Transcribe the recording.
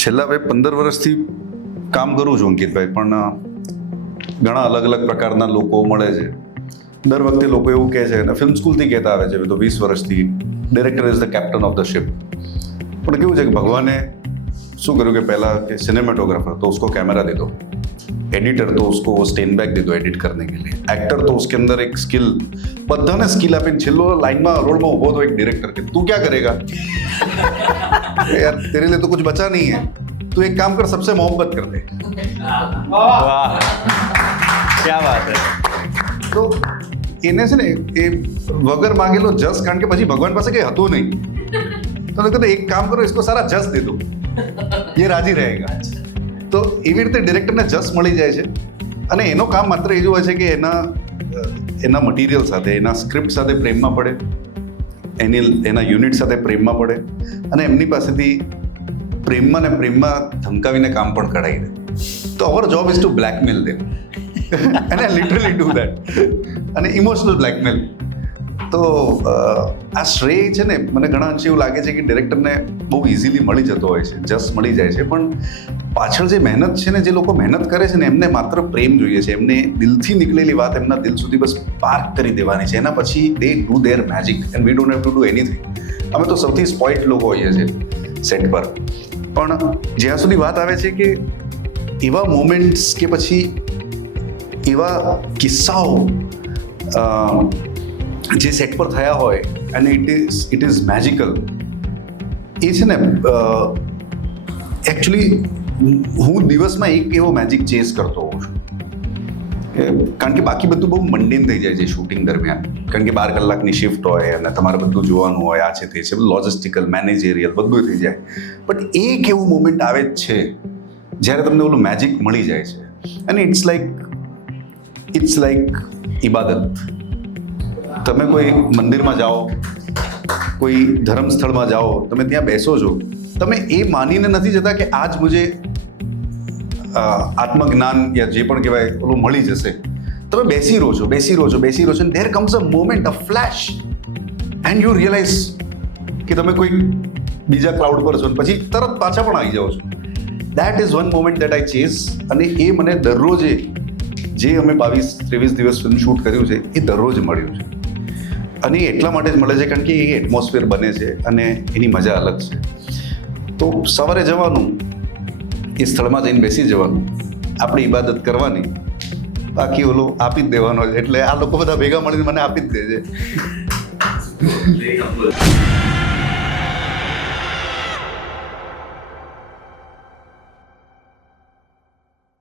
છેલ્લા ભાઈ 15 વર્ષથી કામ કરું છું અંકિતભાઈ, પણ ઘણા અલગ અલગ પ્રકારના લોકો મળે છે. દર વખતે લોકો એવું કહે છે, અને ફિલ્મ સ્કૂલથી કહેતા આવે છે તો 20 વર્ષથી director is the captain of the ship. પણ કેવું છે કે ભગવાને શું કર્યું કે પહેલાં કે સિनेमेटोग्राफर तो उसको कैमरा दे दो, एडिटर तो उसको स्टेन बैग दे दो एडिट करने के लिए, एक्टर तो उसके अंदर एक स्किल, બધાને સ્કિલ આપીને છેલ્લો લાઈનમાં રોડમાં ઊભો તો એક ડિરેક્ટર કે તું क्या करेगा यार, तेरे लिए तो कुछ बचा नहीं है, तू एक काम कर, सबसे मोहब्बत कर दे. वाह, क्या बात है. તો એને છે ને એ વગર માંગેલો જસ, કારણ કે પછી ભગવાન પાસે કંઈ હતું નહીં, તો કીધું એક કામ કરો, इसको सारा जस दे दो, ये राजी रहेगा. તો એવી રીતે ડિરેક્ટરને જસ મળી જાય છે, અને એનો કામ માત્ર એ જ હોય છે કે એના મટીરિયલ સાથે, એના સ્ક્રિપ્ટ સાથે પ્રેમમાં પડે, એના યુનિટ સાથે પ્રેમમાં પડે, અને એમની પાસેથી પ્રેમમાં ધમકાવીને કામ પણ કઢાવી દે. તો our job is to blackmail them, and I literally do that. અને ઇમોશનલ બ્લેકમેલ. તો આ શ્રેય છે ને, મને ઘણા અંશે એવું લાગે છે કે ડિરેક્ટરને બહુ ઇઝીલી મળી જતો હોય છે, જસ મળી જાય છે, પણ પાછળ જે મહેનત છે ને, જે લોકો મહેનત કરે છે ને, એમને માત્ર પ્રેમ જોઈએ છે, એમને દિલથી નીકળેલી વાત એમના દિલ સુધી બસ પાર્ક કરી દેવાની છે, એના પછી they do there magic and we don't have to do anything. અમે તો સૌથી સ્પોઇલ્ડ લોકો હોઈએ છીએ સેટ પર, પણ જ્યાં સુધી વાત આવે છે કે એવા મોમેન્ટ્સ કે પછી એવા કિસ્સાઓ જે સેટ પર થયા હોય અને ઇટ ઇઝ મેજિકલ, એ છે ને એકચ્યુઅલી હું દિવસમાં એક એવો મેજિક ચેસ કરતો હોઉં છું, કારણ કે બાકી બધું બહુ મંડેન થઈ જાય છે શૂટિંગ દરમિયાન, કારણ કે 12 કલાકની શિફ્ટ હોય અને તમારે બધું જોવાનું હોય, આ છે તે છે, લોજિસ્ટિકલ, મેનેજરિયલ બધું થઈ જાય. બટ એક એવું મોમેન્ટ આવે જ છે જ્યારે તમને ઓલું મેજિક મળી જાય છે, અને ઇટ્સ લાઈક ઇબાદત. તમે કોઈ મંદિરમાં જાઓ, કોઈ ધર્મ સ્થળમાં જાઓ, તમે ત્યાં બેસો છો, તમે એ માનીને નથી જતા કે આજ મુજે આત્મજ્ઞાન યા જે પણ કહેવાય ઓલું મળી જશે. તમે બેસી રહો છો, and there comes a moment, a flash, and you realise કે તમે કોઈ બીજા ક્લાઉડ પર છો, પછી તરત પાછા પણ આવી જાઓ છો. That is one moment that I chase, અને એ મને દરરોજે, જે અમે 22-23 દિવસ ફિલ્મ શૂટ કર્યું છે, એ દરરોજ મળ્યું છે. અને એ એટલા માટે જ મળે છે કારણ કે એ એટમોસ્ફિયર બને છે અને એની મજા અલગ છે. તો સવારે જવાનું, એ સ્થળમાં જઈને બેસી જવાનું, આપણી ઇબાદત કરવાની, બાકી ઓલો આપી જ દેવાનો છે. એટલે આ લોકો બધા ભેગા મળીને મને આપી જ દે છે.